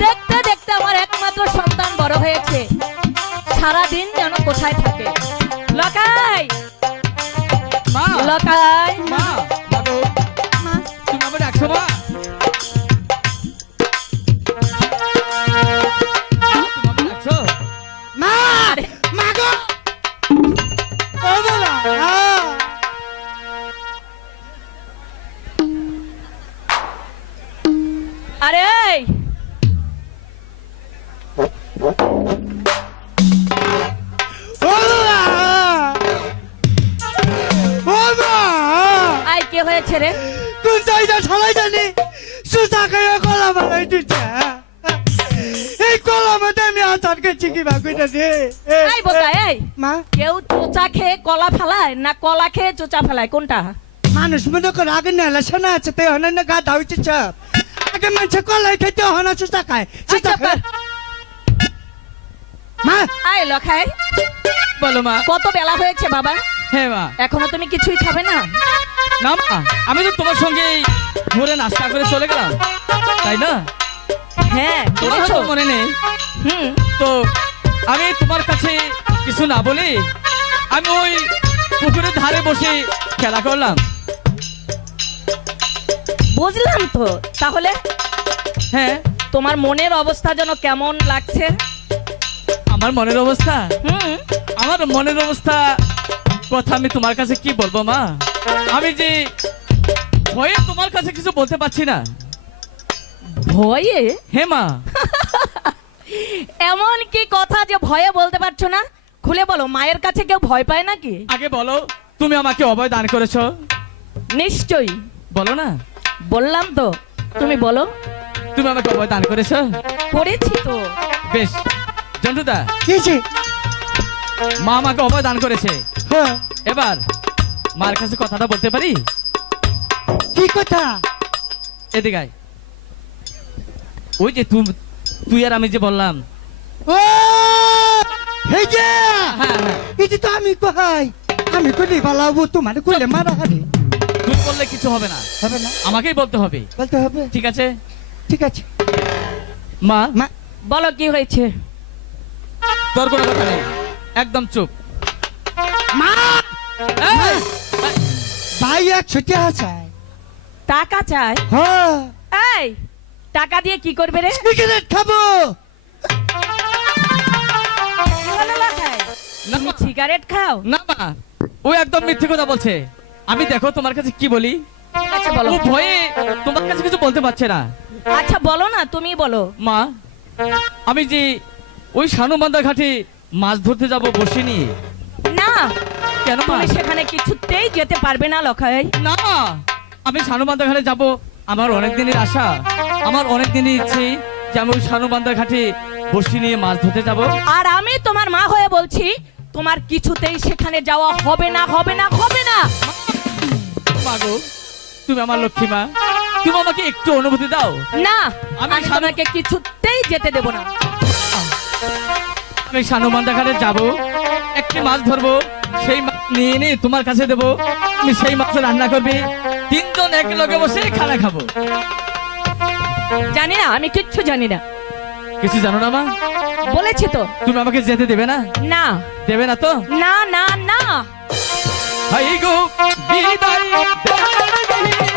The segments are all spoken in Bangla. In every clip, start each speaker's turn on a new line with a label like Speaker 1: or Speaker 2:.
Speaker 1: দেখতে দেখতে আমার একমাত্র সন্তান বড় হয়েছে। সারা দিন যেন কোথায় থাকে। লকাই! লকাই! রে।
Speaker 2: কোন সবাই জানি? সুতা কলা বানাই দিচ্ছে। এই আমি আচার করছি কি বাকুইটা দে
Speaker 1: এই বোকা এই।
Speaker 2: মা?
Speaker 1: কেউ চোচা খেয়ে কলা ফেলায় না কলা খেয়ে চোচা ফেলায়? কোনটা?
Speaker 2: মানুষ মনে করে আগে নেলা শোনা আছে তাই হনে না গা ধাউছে চাপ আগে মানুষে কলাই খেতে হনা সুতা খায় সুতা
Speaker 1: আচ্ছা,
Speaker 2: খায়। মা?
Speaker 1: আই লখাই।
Speaker 3: বলো মা।
Speaker 1: কত বেলা হয়েছে বাবা?
Speaker 3: হ্যাঁ মা।
Speaker 1: এখনও তুমি কিছুই খাবে না?
Speaker 3: না মা আমি তো তোমার সঙ্গে ঘুরে নাস্তা করে চলে গেলাম তাই না?
Speaker 1: হ্যাঁ
Speaker 3: তোমার? হয়তো মনে নেই।
Speaker 1: হুম।
Speaker 3: তো আমি তোমার কাছে কিছু না বলে আমি ওই পুকুরের ধারে বসে খেলা করলাম।
Speaker 1: বুঝলাম তো। তাহলে
Speaker 3: হ্যাঁ।
Speaker 1: তোমার মনের অবস্থা যেন কেমন লাগছে?
Speaker 3: আমার মনের অবস্থা?
Speaker 1: হুম।
Speaker 3: আমার মনের অবস্থা কথা আমি তোমার কাছে কি বলব মা? আমি যে ভয়ে তোমার কাছে কিছু বলতে পারছি না।
Speaker 1: ভয়ে?
Speaker 3: হে মা।
Speaker 1: এমন কি কথা যে ভয়ে বলতে পারছ না? খুলে বলো মায়ের কাছে কেউ ভয় পায় নাকি?
Speaker 3: আগে বলো তুমি আমাকে অভয় দান করেছ?
Speaker 1: নিশ্চয়ই।
Speaker 3: বলো না।
Speaker 1: বললাম তো তুমি বলো।
Speaker 3: তুমি আমাকে অভয় দান করেছ?
Speaker 1: করেছি তো।
Speaker 3: বেশ জন্টুদা। মা আমাকে অভয় দান করেছে।
Speaker 2: হ্যাঁ।
Speaker 3: এবার মার কাছে কথাটা বলতে পারি?
Speaker 2: কি কথা?
Speaker 3: এদিকে আয়। ওই যে তুই তুই আর আমি যে বললাম।
Speaker 2: ও! যে!
Speaker 3: হ্যাঁ হ্যাঁ।
Speaker 2: এই যে তো আমি কহাই। আমি বালাবো তোমার কইলে মারা হারি।
Speaker 3: তুই বললে কিছু হবে না।
Speaker 2: হবে না?
Speaker 3: আমাকেই বলতে হবে।
Speaker 2: বলতে হবে?
Speaker 3: ঠিক আছে?
Speaker 2: ঠিক আছে।
Speaker 3: মা?
Speaker 2: মা।
Speaker 1: বলো কি হয়েছে?
Speaker 3: তোর কোনো কথা নেই। একদম চুপ।
Speaker 2: মা! ছুটি আছে
Speaker 1: টাকা চাই?
Speaker 2: হ্যাঁ।
Speaker 1: এই টাকা দিয়ে কি করবে রে?
Speaker 2: সিগারেট খাব।
Speaker 1: তুমি সিগারেট খাও?
Speaker 3: না মা ও একদম মিথ্যে কথা বলছে। আমি দেখো তোমার কাছে কি বলি।
Speaker 1: আছে বলো।
Speaker 3: ও ভয়ে তোমার কাছে কিছু বলতে পারছে না।
Speaker 1: আচ্ছা বলো না তুমি বলো।
Speaker 3: মা আমি যে ওই সানুমান্দা ঘাটে মাছ ধরতে যাব বসে নিয়ে।
Speaker 1: না
Speaker 3: কেন মা?
Speaker 1: তুমি সেখানে কিছুতেই যেতে পারবে না লখাই।
Speaker 3: না মা, আমি সানুবান্ধা ঘাটে যাব। আমার অনেক দিনের আশা আমার অনেক দিনের ইচ্ছে যে আমি ওই ঘাটে বসি নিয়ে মাছ ধরতে যাব।
Speaker 1: আর আমি তোমার মা হয়ে বলছি তোমার কিছুতেই সেখানে যাওয়া হবে না হবে না হবে না।
Speaker 3: মাগো তুমি আমার লক্ষ্মী মা। তুমি আমাকে একটু অনুভূতি দাও।
Speaker 1: না
Speaker 3: আমি
Speaker 1: তোমাকে কিছুতেই যেতে দেব না।
Speaker 3: আমি সানুবান্ধা ঘাটে যাব একটি মাছ ধরবো। সেই মাছ নিয়ে এনে তোমার কাছে দেবো। তুমি সেই মাছ রান্না করবে। তিনজন এক লগে বসে খানা খাব।
Speaker 1: জানি না আমি কিচ্ছু জানি না।
Speaker 3: কিছু জানো না মা?
Speaker 1: বলেছি তো।
Speaker 3: তুমি আমাকে যেতে দেবে না?
Speaker 1: না।
Speaker 3: দেবে না তো?
Speaker 1: না না না।
Speaker 3: হাই গো বিদায়।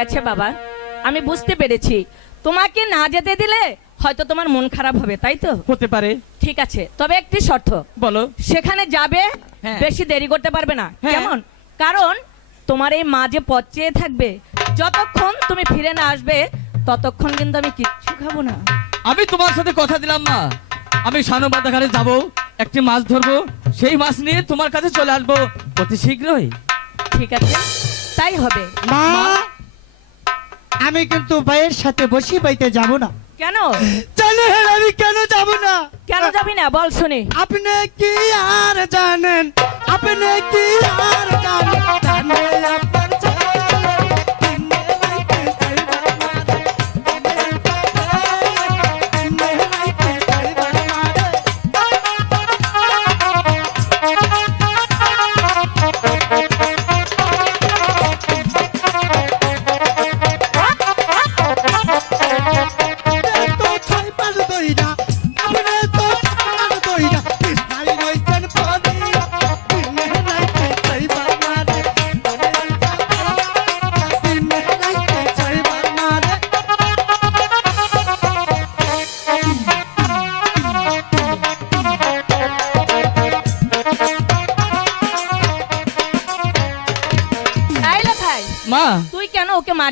Speaker 1: আছে বাবা। আমি বুঝতে পেরেছি। তোমাকে না যেতে দিলে হয়তো তোমার মন খারাপ হবে তাই তো?
Speaker 3: হতে পারে।
Speaker 1: ঠিক আছে তবে একটি শর্ত।
Speaker 3: বলো।
Speaker 1: সেখানে যাবে
Speaker 3: হ্যাঁ।
Speaker 1: বেশি দেরি করতে পারবে না।
Speaker 3: হ্যাঁ।
Speaker 1: কেমন? কারণ তোমার এই মা যে পথ চেয়ে থাকবে যতক্ষণ তুমি ফিরে না আসবে ততক্ষণ কিন্তু আমি কিচ্ছু খাব না।
Speaker 3: আমি তোমার সাথে কথা দিলাম মা। আমি সানুবাদা ঘাটে যাব একটি মাছ ধরবো সেই মাছ নিয়ে তোমার কাছে চলে আসব অতি শীঘ্রই।
Speaker 1: ঠিক আছে তাই হবে।
Speaker 2: মা! আমি কিন্তু ভাইয়ের সাথে বসি বাইতে যাব না।
Speaker 1: কেন?
Speaker 2: জানেন আমি কেন যাব না?
Speaker 1: কেন যাবি না? বল শুনি।
Speaker 2: আপনি কি আর জানেন? আপনি কি আর জানেন?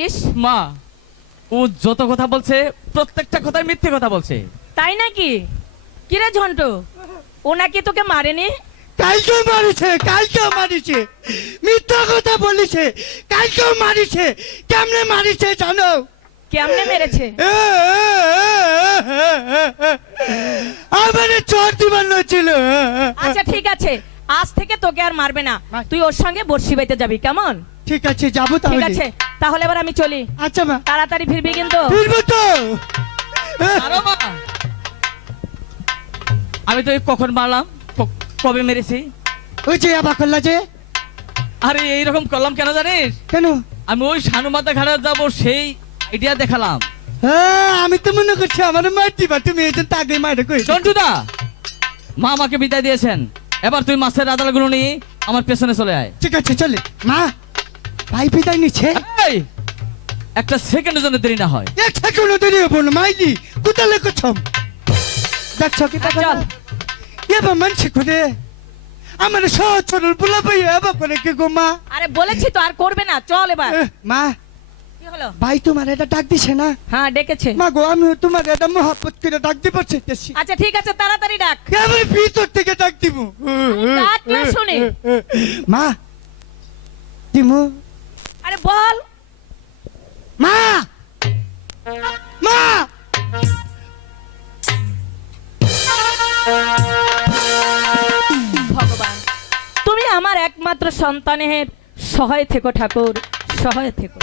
Speaker 1: কেন
Speaker 3: মা ও যত কথা বলছে প্রত্যেকটা কথায় মিথ্যে কথা বলছে।
Speaker 1: তাই নাকি? কিরে ঝন্টু? ও নাকি তোকে মারেনি?
Speaker 2: কালকেও মারিছে কালকেও মারিছে। মিথ্যা কথা বলিছে কালকেও মারিছে। কেমনে মারিছে জানো?
Speaker 1: কেমনে মেরেছে?
Speaker 2: আমার চোর দিবার ছিল
Speaker 1: আচ্ছা ঠিক আছে। আজ থেকে তোকে আর মারবে না। তুই ওর সঙ্গে বর্ষি বাইতে যাবি কেমন?
Speaker 2: ঠিক আছে যাব তাহলে।
Speaker 1: ঠিক আছে। তাহলে এবার আমি চলি।
Speaker 2: আচ্ছা মা।
Speaker 1: তাড়াতাড়ি ফিরবি কিন্তু।
Speaker 2: ফিরবো তো।
Speaker 3: আরও মা। আমি তো কখন মারলাম কবে মেরেছি?
Speaker 2: ওই যে আবার করলা যে।
Speaker 3: আরে এইরকম করলাম কেন জানিস?
Speaker 2: কেন?
Speaker 3: আমি ওই সানুমাতা ঘাটে যাব সেই আইডিয়া দেখালাম।
Speaker 2: হ্যাঁ আমি তো মনে করছি আমার মার দিবা তুমি এই যে তাকে মারে কই
Speaker 3: চন্টুদা মা আমাকে বিদায় দিয়েছেন। এবার তুই মাছের আদালগুলো নিয়ে আমার পেছনে চলে আয়।
Speaker 2: ঠিক আছে চলে। মা ভাই বিদায় নিচ্ছে।
Speaker 3: এই, একটা সেকেন্ডের জন্য দেরি না হয়।
Speaker 2: এক সেকেন্ড দেরি হব না মাইলি কোথালে কোথাও দেখছ কি দেখা
Speaker 1: চল।
Speaker 2: এবার মানছে করে আমার সহজ সরল পোলা পাই এবার করে কি গো মা?
Speaker 1: আরে বলেছি তো আর করবে না চল এবার।
Speaker 2: মা
Speaker 1: কি হলো?
Speaker 2: ভাই তোমার এটা ডাক দিছে না?
Speaker 1: হ্যাঁ ডেকেছে।
Speaker 2: মা গো আমি তোমার এটা মহাপত করে ডাক দিব চাইতেছি
Speaker 1: আচ্ছা ঠিক আছে তাড়াতাড়ি ডাক।
Speaker 2: এবার ভিতর থেকে ডাক দিব।
Speaker 1: ডাক না শুনি।
Speaker 2: মা দিমু।
Speaker 1: আরে বল।
Speaker 2: মা! মা!
Speaker 1: ভগবান তুমি আমার একমাত্র সন্তানের সহায় থেকো ঠাকুর সহায় থেকো।